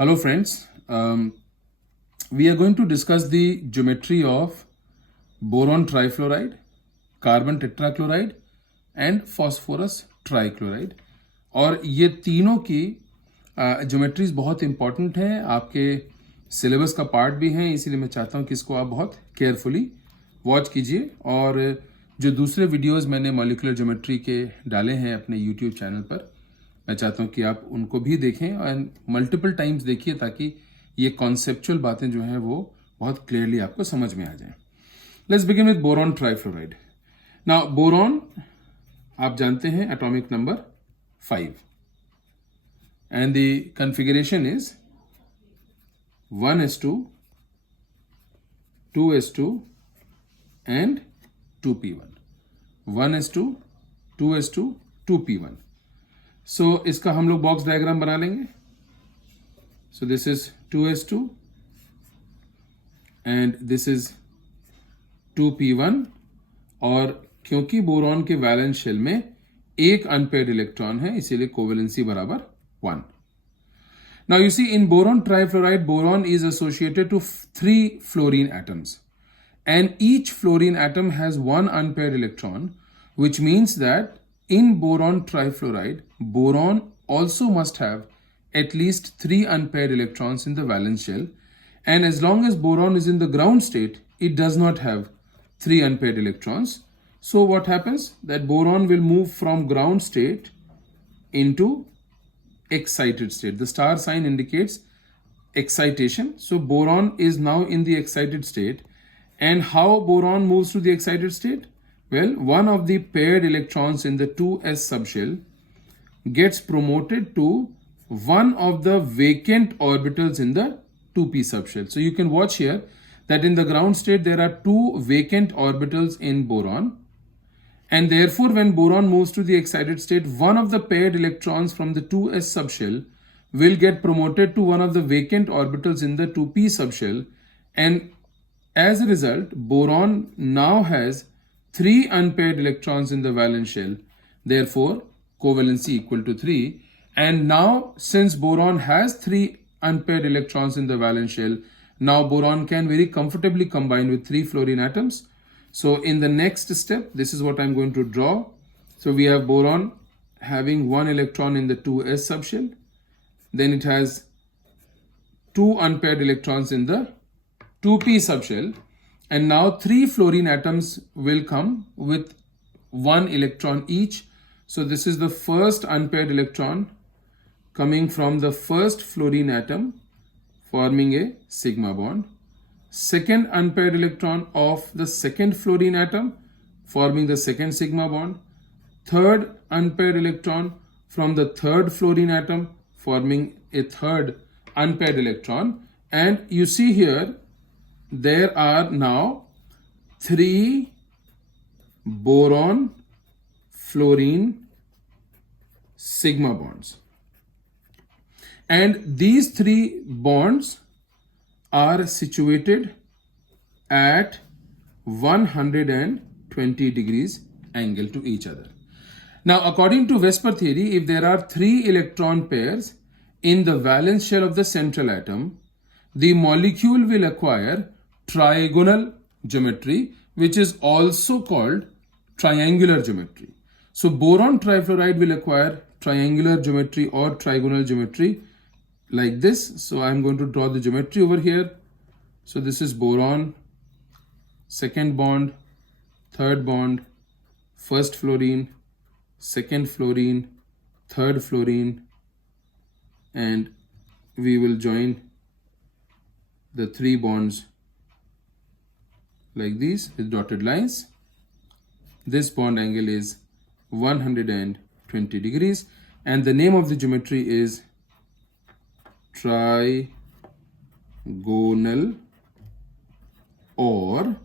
Hello friends, we are going to discuss the geometry of boron trifluoride, carbon tetrachloride and phosphorus trichloride. और ये तीनों की geometries बहुत important हैं, आपके सिलेबस का पार्ट भी हैं, इसीलिए मैं चाहता हूँ कि इसको आप बहुत केयरफुली वॉच कीजिए। और जो दूसरे वीडियोस मैंने मॉलिक्यूलर ज्योमेट्री के डाले हैं अपने यूट्यूब चैनल पर, मैं चाहता हूँ कि आप उनको भी देखें और मल्टीपल टाइम्स देखिए ताकि ये कॉन्सेप्चुअल बातें जो हैं वो बहुत क्लियरली आपको समझ में आ जाएं। Let's begin with boron trifluoride. Now boron आप जानते हैं atomic number 5 and the configuration is 1s2 2s2 and 2p1 1s2 2s2 2p1। सो इसका हम लोग बॉक्स डायग्राम बना लेंगे। So this is 2s2 and this is 2p1। और क्योंकि बोरॉन के वैलेंस शेल में एक अनपेयर्ड इलेक्ट्रॉन है, इसीलिए कोवेलेंसी बराबर 1। Now you see in boron trifluoride, boron is associated to 3 fluorine atoms and each fluorine atom has one unpaired electron, which means that in boron trifluoride, boron also must have at least 3 unpaired electrons in the valence shell, and as long as boron is in the ground state, it does not have 3 unpaired electrons. So what happens? That boron will move from ground state into excited state. The star sign indicates excitation. So boron is now in the excited state. And how boron moves to the excited state? Well, one of the paired electrons in the 2s subshell gets promoted to one of the vacant orbitals in the 2p subshell. So you can watch here that in the ground state there are 2 vacant orbitals in boron, and therefore when boron moves to the excited state, one of the paired electrons from the 2s subshell will get promoted to one of the vacant orbitals in the 2p subshell, and as a result, boron now has 3 unpaired electrons in the valence shell, therefore covalency equal to 3. And now since boron has 3 unpaired electrons in the valence shell, now boron can very comfortably combine with 3 fluorine atoms. So in the next step, this is what I'm going to draw. So we have boron having 1 electron in the 2s subshell, then it has 2 unpaired electrons in the 2p subshell, and now 3 fluorine atoms will come with 1 electron each. So this is the first unpaired electron coming from the first fluorine atom forming a sigma bond. Second unpaired electron of the second fluorine atom forming the second sigma bond. Third unpaired electron from the third fluorine atom forming a third unpaired electron. And you see here there are now 3 boron fluorine sigma bonds, and these 3 bonds are situated at 120 degrees angle to each other. Now according to Vesper theory, if there are 3 electron pairs in the valence shell of the central atom, the molecule will acquire trigonal geometry, which is also called triangular geometry. So boron trifluoride will acquire triangular geometry or trigonal geometry like this. So I'm going to draw the geometry over here. So this is boron, second bond, third bond, first fluorine, second fluorine, third fluorine, and we will join the 3 bonds like these with dotted lines. This bond angle is 120 degrees, and the name of the geometry is trigonal or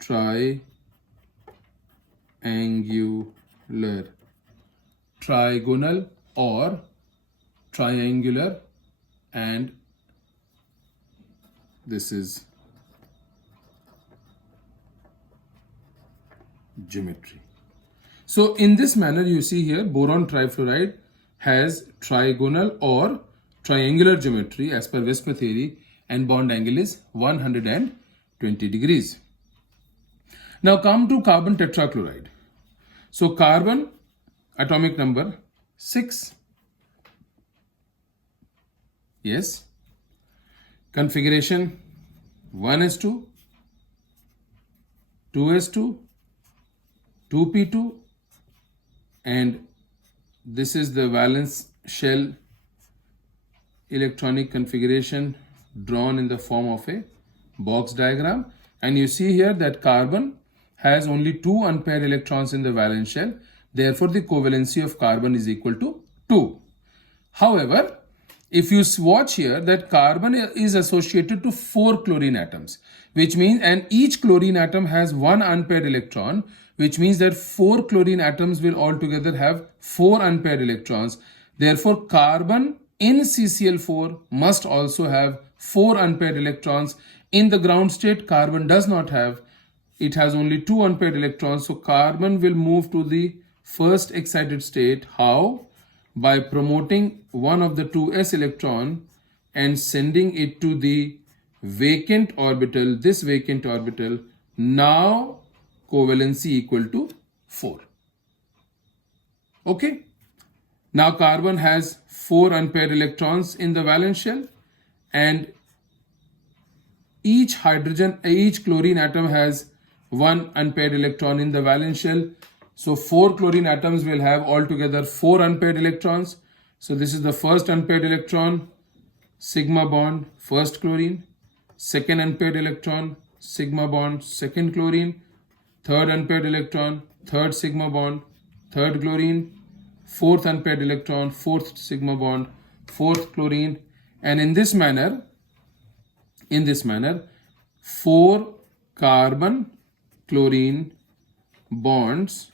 triangular. Trigonal or triangular, and this is geometry. So in this manner, you see here boron trifluoride has trigonal or triangular geometry as per Vesper theory, and bond angle is 120 degrees. Now come to carbon tetrachloride. So carbon atomic number 6. Yes. Configuration 1s2, 2s2, 2p2, and this is the valence shell electronic configuration drawn in the form of a box diagram. And you see here that carbon has only 2 unpaired electrons in the valence shell. Therefore, the covalency of carbon is equal to 2. However, if you watch here that carbon is associated to 4 chlorine atoms, which means, and each chlorine atom has 1 unpaired electron, which means that 4 chlorine atoms will altogether have 4 unpaired electrons. Therefore, carbon in CCl4 must also have 4 unpaired electrons. In the ground state, carbon does not have. It has only 2 unpaired electrons. So carbon will move to the first excited state. How? By promoting one of the 2s electron and sending it to the vacant orbital, this vacant orbital. Now covalency equal to 4. Okay. Now carbon has 4 unpaired electrons in the valence shell, and each chlorine atom has 1 unpaired electron in the valence shell. So 4 chlorine atoms will have altogether 4 unpaired electrons. So this is the first unpaired electron, sigma bond, first chlorine. Second unpaired electron, sigma bond, second chlorine. Third unpaired electron, third sigma bond, third chlorine. Fourth unpaired electron, fourth sigma bond, fourth chlorine. And in this manner, 4 carbon chlorine bonds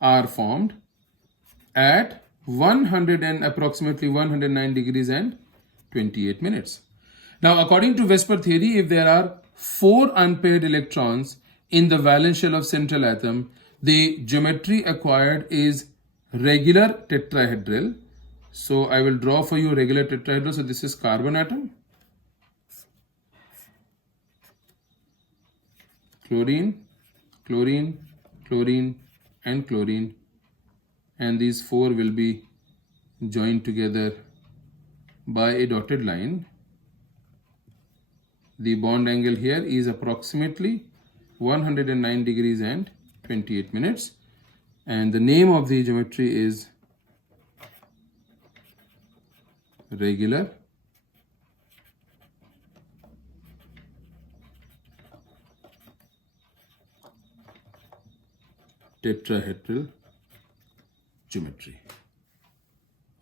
are formed at approximately 109 degrees and 28 minutes. Now, according to Vesper theory, if there are 4 unpaired electrons in the valence shell of central atom, the geometry acquired is regular tetrahedral. So I will draw for you regular tetrahedral. So this is carbon atom, chlorine, chlorine, chlorine, and chlorine, and these 4 will be joined together by a dotted line. The bond angle here is approximately 109 degrees and 28 minutes, and the name of the geometry is regular tetrahedral geometry.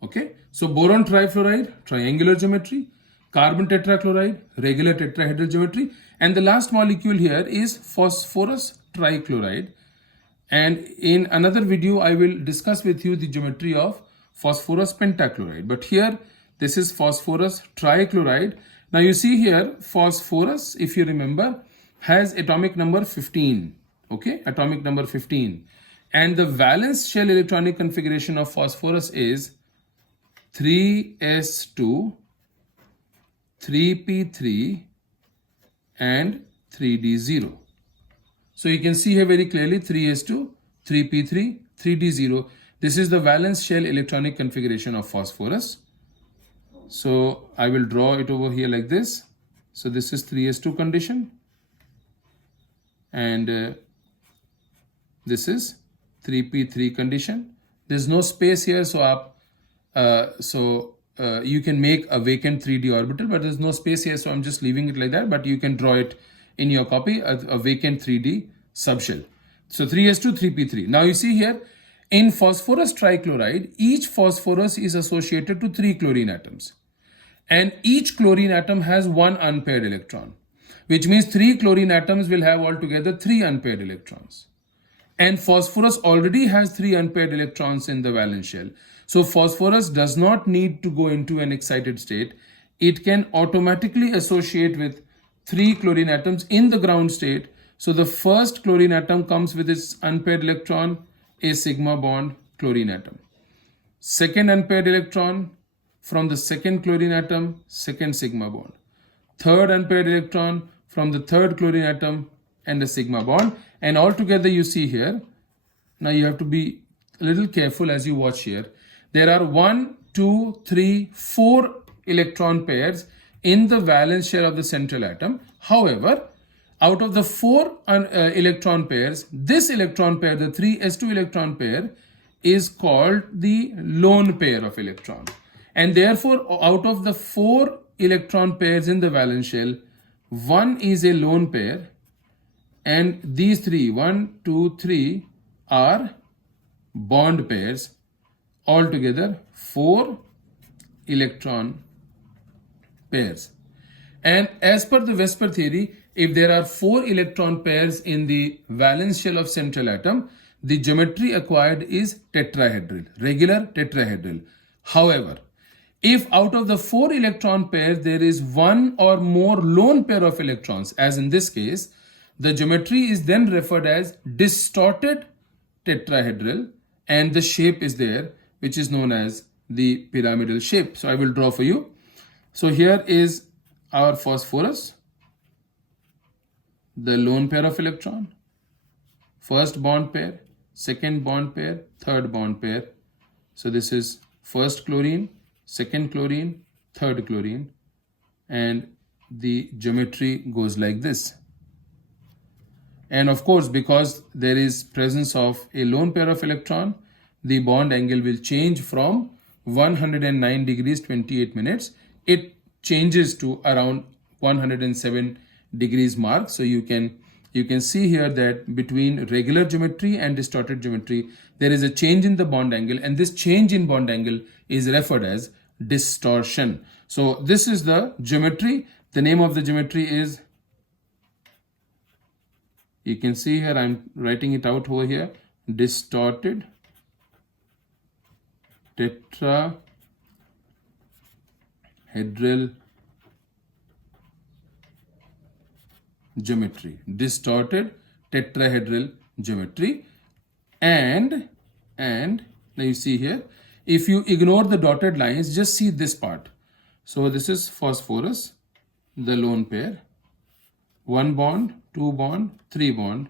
Okay, so boron trifluoride, triangular geometry, carbon tetrachloride, regular tetrahedral geometry, and the last molecule here is phosphorus trichloride. And in another video, I will discuss with you the geometry of phosphorus pentachloride. But here, this is phosphorus trichloride. Now you see here, phosphorus, if you remember, has atomic number 15. Okay, atomic number 15. And the valence shell electronic configuration of phosphorus is 3s2, 3p3, and 3d0. So you can see here very clearly 3s2, 3p3, 3d0. This is the valence shell electronic configuration of phosphorus. So I will draw it over here like this. So this is 3s2 condition, and this is 3p3 condition. There's no space here, so you can make a vacant 3d orbital, but there's no space here, so I'm just leaving it like that. But you can draw it in your copy, a vacant 3d subshell. So 3s2, 3p3. Now you see here, in phosphorus trichloride, each phosphorus is associated to 3 chlorine atoms, and each chlorine atom has 1 unpaired electron, which means 3 chlorine atoms will have altogether 3 unpaired electrons. And phosphorus already has 3 unpaired electrons in the valence shell. So phosphorus does not need to go into an excited state. It can automatically associate with 3 chlorine atoms in the ground state. So the first chlorine atom comes with its unpaired electron, a sigma bond chlorine atom. second unpaired electron from the second chlorine atom, second sigma bond. Third unpaired electron from the third chlorine atom and a sigma bond. And altogether you see here, now you have to be a little careful as you watch here. There are 1, 2, 3, 4 electron pairs in the valence shell of the central atom. However, out of the 4 electron pairs, this electron pair, the 3s2 electron pair, is called the lone pair of electron. And therefore, out of the 4 electron pairs in the valence shell, 1 is a lone pair, and these 3, 1, 2, 3, are bond pairs. Altogether 4 electron pairs. And as per the Vesper theory, if there are 4 electron pairs in the valence shell of central atom, the geometry acquired is tetrahedral, regular tetrahedral. However, if out of the 4 electron pairs there is 1 or more lone pair of electrons, as in this case, the geometry is then referred as distorted tetrahedral, and the shape is there, which is known as the pyramidal shape. So I will draw for you. So here is our phosphorus, the lone pair of electron, first bond pair, second bond pair, third bond pair. So this is first chlorine, second chlorine, third chlorine, and the geometry goes like this. And of course, because there is presence of a lone pair of electron, the bond angle will change from 109 degrees 28 minutes. It changes to around 107 degrees mark. So you can see here that between regular geometry and distorted geometry, there is a change in the bond angle, and this change in bond angle is referred as distortion. So this is the geometry. The name of the geometry is, you can see here, I'm writing it out over here, distorted tetrahedral geometry. Distorted tetrahedral geometry. And now you see here, if you ignore the dotted lines, just see this part. So this is phosphorus, the lone pair, 1 bond, 2 bond, 3 bond,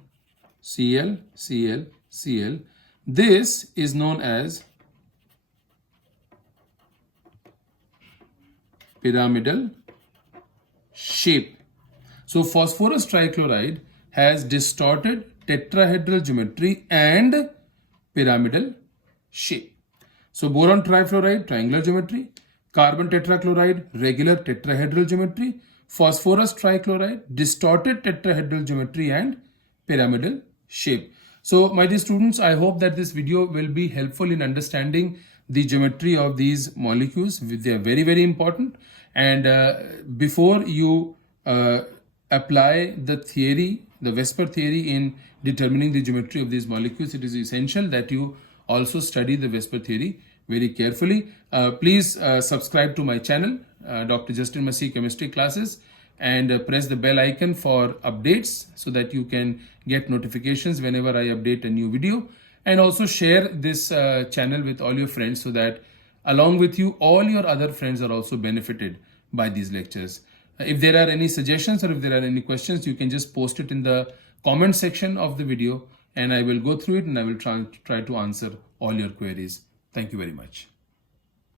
Cl, Cl, Cl. This is known as pyramidal shape. So phosphorus trichloride has distorted tetrahedral geometry and pyramidal shape. So boron trifluoride, triangular geometry, carbon tetrachloride, regular tetrahedral geometry, phosphorus trichloride, distorted tetrahedral geometry and pyramidal shape. So my dear students, I hope that this video will be helpful in understanding the geometry of these molecules. They are very, very important. And before you apply the theory, the Vesper theory, in determining the geometry of these molecules, it is essential that you also study the Vesper theory very carefully. Please subscribe to my channel, Dr. Justin Masih Chemistry Classes, and press the bell icon for updates so that you can get notifications whenever I update a new video. And also share this channel with all your friends so that along with you, all your other friends are also benefited by these lectures. If there are any suggestions or if there are any questions, you can just post it in the comment section of the video, and I will go through it and I will try to answer all your queries. Thank you very much.